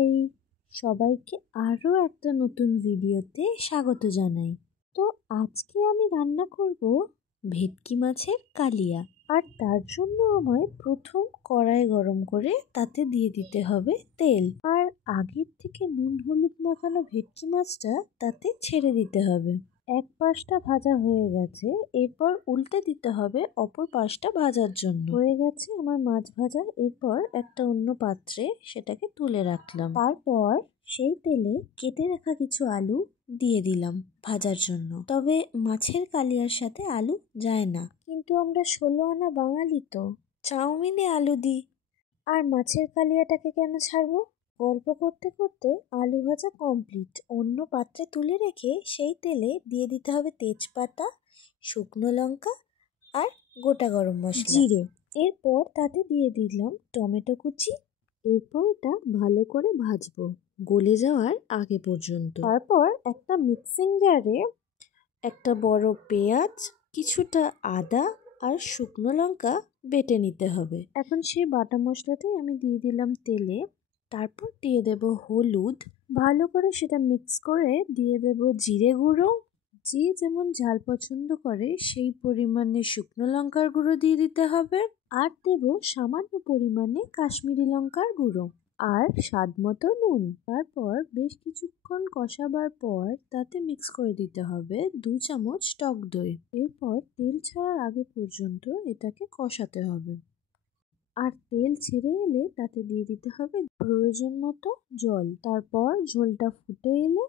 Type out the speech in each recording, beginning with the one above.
High, সবাইকে আরও একটা নতুন ভিডিওতে স্বাগত জানাই। তো আজকে আমি রান্না করব ভেটকি মাছের কালিয়া। আর তার জন্য আমায় প্রথম কড়াই গরম করে তাতে দিয়ে দিতে হবে তেল, আর আগের থেকে নুন হলুদ মাখানো ভেটকি মাছটা তাতে ছেড়ে দিতে হবে। এক পাশটা ভাজা হয়ে গেছে, এরপর উল্টে দিতে হবে অপর পাশটা ভাজার জন্য। হয়ে গেছে আমার মাছ ভাজা। এরপর একটা অন্য পাত্রে সেটাকে তুলে রাখলাম। তারপর সেই তেলে কেটে রাখা কিছু আলু দিয়ে দিলাম ভাজার জন্য। তবে মাছের কালিয়ার সাথে আলু যায় না, কিন্তু আমরা 16 আনা বাঙালি, তো চাউমিনে আলু দিই, আর মাছের কালিয়াটাকে কেন ছাড়বো। গল্প করতে করতে আলু ভাজা কমপ্লিট। অন্য পাত্রে তুলে রেখে সেই তেলে দিয়ে দিতে হবে তেজপাতা, শুকনো লঙ্কা আর গোটা গরম মশলা, জিরে। এরপর তাতে দিয়ে দিলাম টমেটো কুচি। এরপর এটা ভালো করে ভাজবো গলে যাওয়ার আগে পর্যন্ত। তারপর একটা মিক্সিং জারে একটা বড় পেঁয়াজ, কিছুটা আদা আর শুকনো লঙ্কা বেটে নিতে হবে। এখন সেই বাটা মশলাটাই আমি দিয়ে দিলাম তেলে। তারপর দিয়ে দেব হলুদ, ভালো করে সেটা মিক্স করে দিয়ে দেব জিরে গুঁড়ো। যে যেমন ঝাল পছন্দ করে সেই পরিমাণে শুকনো লঙ্কার গুঁড়ো দিয়ে দিতে হবে, আর দেব সামান্য পরিমাণে কাশ্মীরি লঙ্কার গুঁড়ো আর স্বাদ মতো নুন। তারপর বেশ কিছুক্ষণ কষাবার পর তাতে মিক্স করে দিতে হবে 2 চামচ টক দই। এরপর তেল ছাড়ার আগে পর্যন্ত এটাকে কষাতে হবে, আর তেল ছেড়ে এলে তাতে দিয়ে দিতে হবে প্রয়োজন মতো জল। তারপর ঝোলটা ফুটে এলে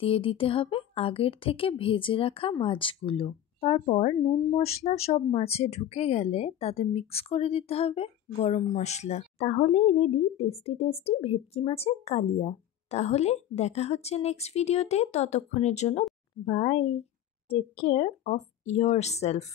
দিয়ে দিতে হবে আগের থেকে ভেজে রাখা মাছগুলো। তারপর নুন মশলা সব মাছে ঢুকে গেলে তাতে মিক্স করে দিতে হবে গরম মশলা। তাহলেই রেডি টেস্টি টেস্টি ভেটকি মাছের কালিয়া। তাহলে দেখা হচ্ছে নেক্সট ভিডিওতে। ততক্ষণের জন্য bye, take care of yourself.